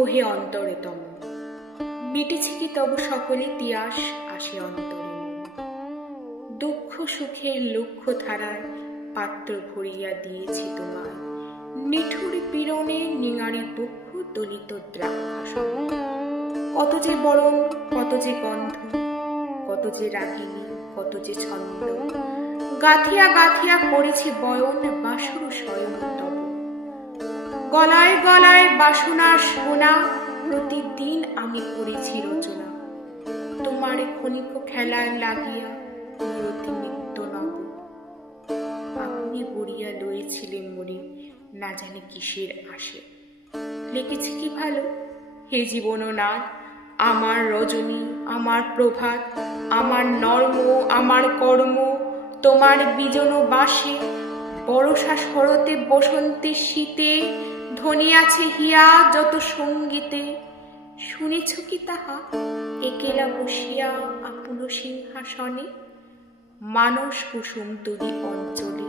ওহে অন্তরেতম, মিটেছে কি তব সকল ইতিহাস আসে অন্তরে মম। দুঃখ সুখের লক্ষ্য ধারার পাত্র ভরিয়া দিয়েছি তোমার, নিঠুর পীড়নে নিঙারি বক্ষ দলিত দ্রাক্ষাসন। কত যে বরণ, কত যে গন্ধ, কত যে রাগিনী, কত যে ছন্দ, গাথিয়া গাথিয়া করেছে বয়ন বাসুর শয়ন তব। গলায় গলায় বাসনার সোনা প্রতিদিন আমি করেছি রচনা, তোমার ক্ষণিক খেলায় লাগিয়া মূরতি নিত্য নব। আপনি বড়িয়া লয়েছিলেন মরে না জানি কিসের আসে, লেগেছে কি ভালো হে জীবন নাথ, আমার রজনী, আমার প্রভাত, আমার নর্ম, আমার কর্ম তোমার বিজন বাসে। বরষা শরতে বসন্তে শীতে ধ্বনি আছে হিয়া যত সঙ্গীতে। শুনেছ কি তাহা একেলা বসিয়া আপন সিংহাসনে? মানস কুসুম তরি অঞ্চলে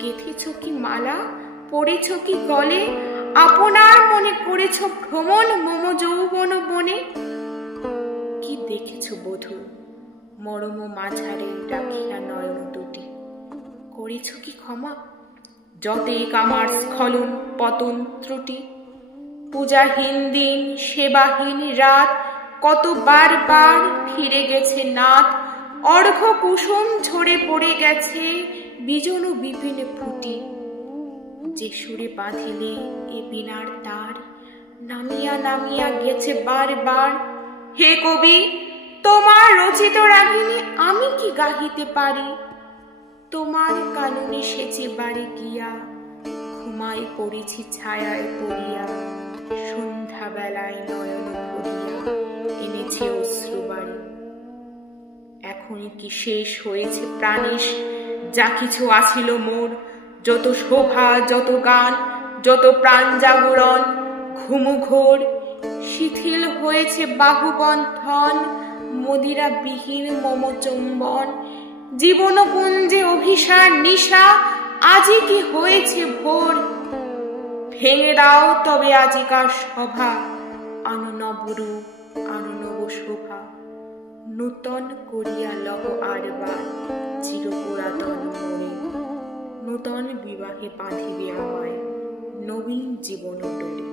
গেথেছ কি মালা, পড়েছ কি গলে, আপনার মনে করেছ ভ্রমণ মম যৌবন বনে। কি দেখেছ বধূ মরম মাঝারে রাখিয়া নয়ন দুটি, করেছ কি ক্ষমা যতেক আমার স্খলন পতন ত্রুটি। পূজাহীন দিন, সেবাহীন রাত, কত বার বার ফিরে গেছে নাথ। অর্ঘ্য কুসুম ঝরে পড়ে গেছে বিজন বিপিন ফুটি। যে সুরে বাঁধিলে এ বীণার তার, নামিয়া নামিয়া গেছে বার বার। হে কবি, তোমার রচিত রাগিনী আমি কি গাহিতে পারি? তোমার কাননে সেচে বাড়ি গিয়া ঘুমাই পড়েছি ছায়ায় পড়িয়া। সন্ধ্যা বেলায় নয়ন ভরিয়া এনেছে অশ্রু বাড়ি। এখনই কি শেষ হয়েছে প্রাণেশ যা কিছু আছিল মোর? যত শোভা, যত গান, যত প্রাণ জাগরণ, ঘুমু ঘোর শিথিল হয়েছে বাহুবন্ধন। মদিরা বিহীন মম চুম্বন, জীবনপুঞ্জে অভিসার নিশা আজি কি হয়েছে ভোর। ভেঙে দাও তবে আজিকার সভা, আনো নবরূপ, আনো নব শোভা। নূতন করিয়া লহ আরবার চির পুরাতন মোরে। নূতন বিবাহে বাঁধিবে আমায় নবীন জীবন ডোরে।